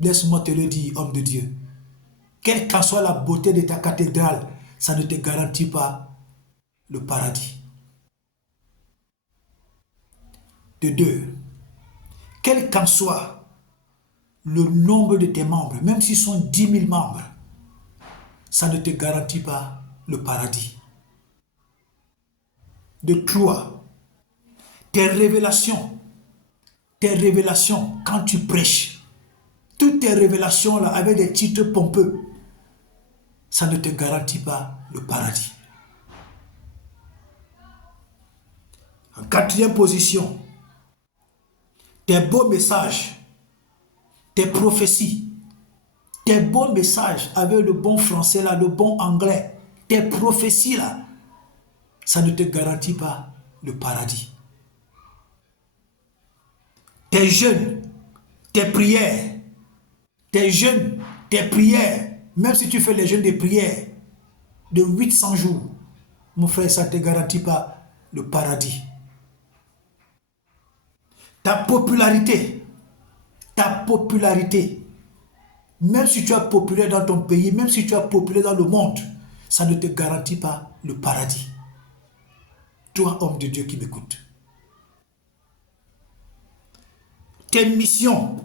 Laisse-moi te le dire, homme de Dieu. Quelle qu'en soit la beauté de ta cathédrale, ça ne te garantit pas le paradis. De deux, quel qu'en soit le nombre de tes membres, même s'ils sont 10 000 membres, ça ne te garantit pas le paradis. De trois, tes révélations quand tu prêches, toutes tes révélations là avec des titres pompeux, ça ne te garantit pas le paradis. En quatrième position, tes beaux messages, tes prophéties, tes beaux messages avec le bon français là, le bon anglais, tes prophéties là, ça ne te garantit pas le paradis. Tes jeûnes, tes prières, tes jeûnes, tes prières, même si tu fais les jeûnes de prières de 800 jours, mon frère, ça ne te garantit pas le paradis. Ta popularité, même si tu es populaire dans ton pays, même si tu es populaire dans le monde, ça ne te garantit pas le paradis. Toi, homme de Dieu qui m'écoute. Tes missions,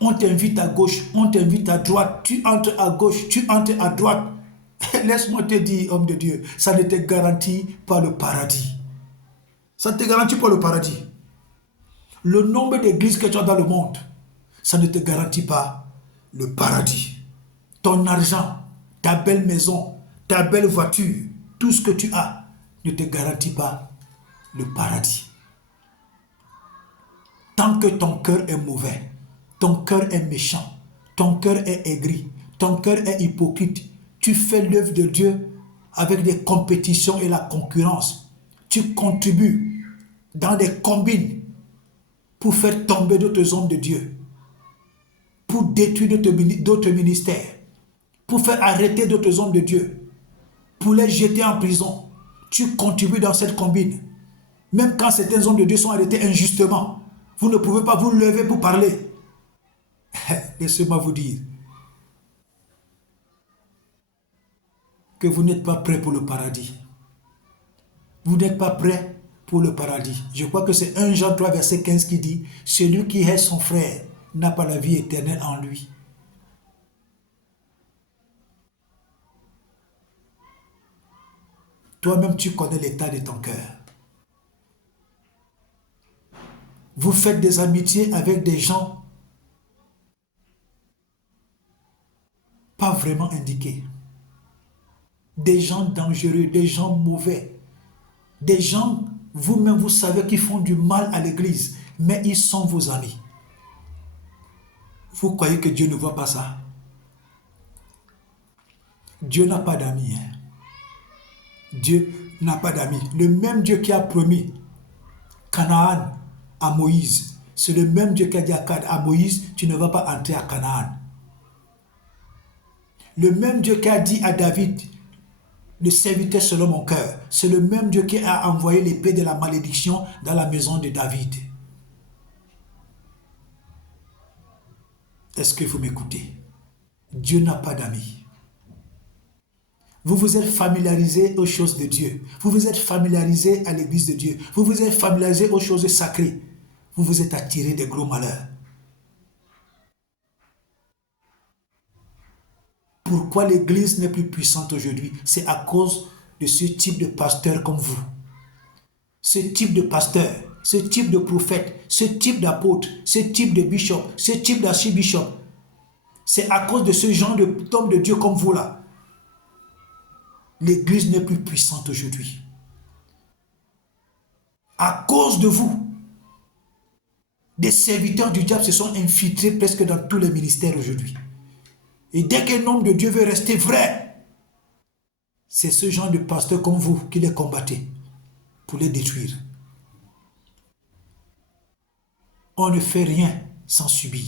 on t'invite à gauche, on t'invite à droite, tu entres à gauche, tu entres à droite. Laisse-moi te dire, homme de Dieu, ça ne te garantit pas le paradis. Ça ne te garantit pas le paradis. Le nombre d'églises que tu as dans le monde, ça ne te garantit pas le paradis. Ton argent, ta belle maison, ta belle voiture, tout ce que tu as ne te garantit pas le paradis. Tant que ton cœur est mauvais, ton cœur est méchant, ton cœur est aigri, ton cœur est hypocrite, tu fais l'œuvre de Dieu avec des compétitions et la concurrence. Tu contribues dans des combines pour faire tomber d'autres hommes de Dieu, pour détruire d'autres ministères, pour faire arrêter d'autres hommes de Dieu, pour les jeter en prison. Tu contribues dans cette combine. Même quand certains hommes de Dieu sont arrêtés injustement, vous ne pouvez pas vous lever pour parler. Laissez-moi vous dire que vous n'êtes pas prêt pour le paradis. Vous n'êtes pas prêt pour le paradis. Je crois que c'est 1 Jean 3, verset 15 qui dit « Celui qui est son frère n'a pas la vie éternelle en lui. » Toi-même, tu connais l'état de ton cœur. Vous faites des amitiés avec des gens pas vraiment indiqués. Des gens dangereux, des gens mauvais. Des gens, vous-même, vous savez qu'ils font du mal à l'église, mais ils sont vos amis. Vous croyez que Dieu ne voit pas ça? Dieu n'a pas d'amis. Dieu n'a pas d'amis. Le même Dieu qui a promis Canaan à Moïse, c'est le même Dieu qui a dit à Moïse, tu ne vas pas entrer à Canaan. Le même Dieu qui a dit à David, le serviteur selon mon cœur, c'est le même Dieu qui a envoyé l'épée de la malédiction dans la maison de David. Est-ce que vous m'écoutez? Dieu n'a pas d'amis. Vous vous êtes familiarisé aux choses de Dieu. Vous vous êtes familiarisé à l'église de Dieu. Vous vous êtes familiarisé aux choses sacrées. Vous vous êtes attiré des gros malheurs. Pourquoi l'église n'est plus puissante aujourd'hui? C'est à cause de ce type de pasteur comme vous. Ce type de pasteur, ce type de prophète, ce type d'apôtre, ce type de bishop, ce type d'archibishop. C'est à cause de ce genre d'homme de Dieu comme vous là. L'église n'est plus puissante aujourd'hui. À cause de vous, des serviteurs du diable se sont infiltrés presque dans tous les ministères aujourd'hui. Et dès qu'un homme de Dieu veut rester vrai, c'est ce genre de pasteur comme vous qui les combattez pour les détruire. On ne fait rien sans subir.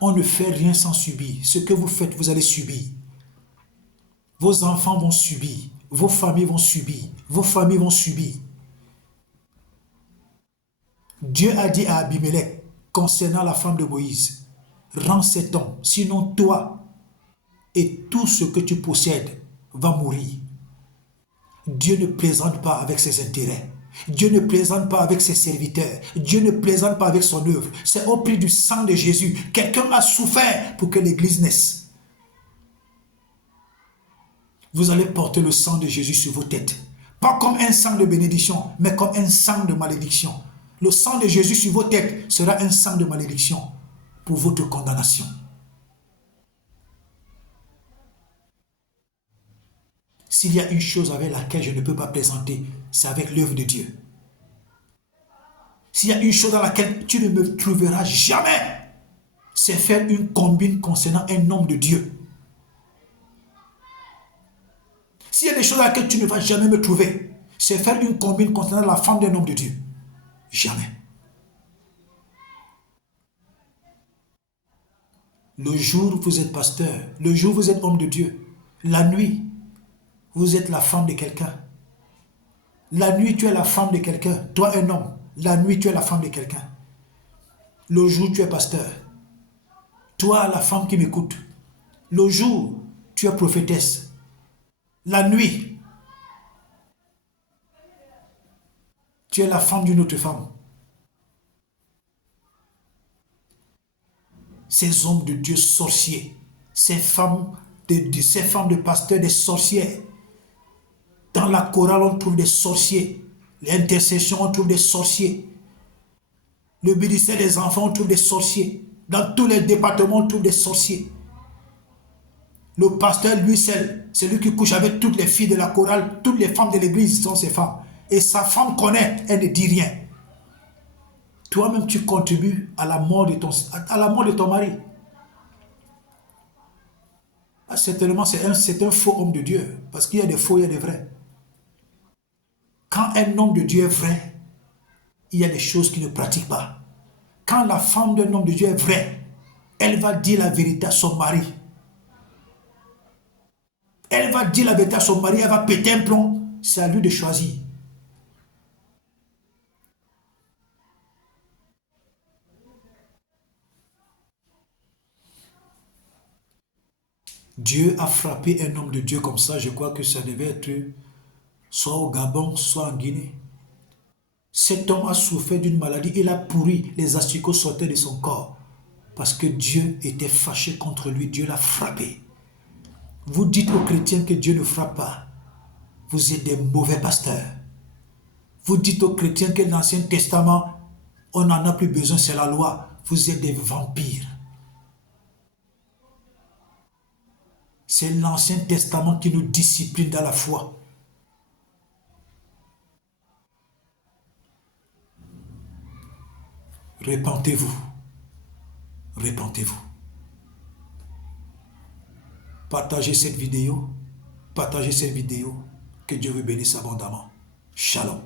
On ne fait rien sans subir. Ce que vous faites, vous allez subir. Vos enfants vont subir. Vos familles vont subir. Vos familles vont subir. Dieu a dit à Abimelech concernant la femme de Moïse. Rends cet homme, sinon toi et tout ce que tu possèdes va mourir. Dieu ne plaisante pas avec ses intérêts. Dieu ne plaisante pas avec ses serviteurs. Dieu ne plaisante pas avec son œuvre. C'est au prix du sang de Jésus. Quelqu'un a souffert pour que l'Église naisse. Vous allez porter le sang de Jésus sur vos têtes. Pas comme un sang de bénédiction, mais comme un sang de malédiction. Le sang de Jésus sur vos têtes sera un sang de malédiction pour votre condamnation. S'il y a une chose avec laquelle je ne peux pas plaisanter, c'est avec l'œuvre de Dieu. S'il y a une chose dans laquelle tu ne me trouveras jamais, c'est faire une combine concernant un homme de Dieu. S'il y a des choses dans lesquelles tu ne vas jamais me trouver, c'est faire une combine concernant la femme d'un homme de Dieu. Jamais. Le jour où vous êtes pasteur, le jour où vous êtes homme de Dieu, la nuit, vous êtes la femme de quelqu'un. La nuit, tu es la femme de quelqu'un. Toi, un homme. La nuit, tu es la femme de quelqu'un. Le jour, tu es pasteur. Toi, la femme qui m'écoute. Le jour, tu es prophétesse. La nuit, tu es la femme d'une autre femme. Ces hommes de Dieu sorciers, ces femmes de pasteurs, des sorcières. Dans la chorale, on trouve des sorciers. L'intercession, on trouve des sorciers. Le ministère des enfants, on trouve des sorciers. Dans tous les départements, on trouve des sorciers. Le pasteur, lui seul, c'est lui qui couche avec toutes les filles de la chorale. Toutes les femmes de l'église sont ses femmes. Et sa femme connaît, elle ne dit rien. Toi-même, tu contribues à la mort de ton mari. Ah, certainement, c'est un faux homme de Dieu. Parce qu'il y a des faux, il y a des vrais. Quand un homme de Dieu est vrai, il y a des choses qu'il ne pratique pas. Quand la femme d'un homme de Dieu est vraie, elle va dire la vérité à son mari. Elle va dire la vérité à son mari, elle va péter un plomb. C'est à lui de choisir. Dieu a frappé un homme de Dieu comme ça. Je crois que ça devait être soit au Gabon, soit en Guinée. Cet homme a souffert d'une maladie. Il a pourri. Les asticots sortaient de son corps. Parce que Dieu était fâché contre lui. Dieu l'a frappé. Vous dites aux chrétiens que Dieu ne frappe pas. Vous êtes des mauvais pasteurs. Vous dites aux chrétiens que l'Ancien Testament, on n'en a plus besoin, c'est la loi. Vous êtes des vampires. C'est l'Ancien Testament qui nous discipline dans la foi. Repentez-vous. Repentez-vous. Partagez cette vidéo. Partagez cette vidéo. Que Dieu vous bénisse abondamment. Shalom.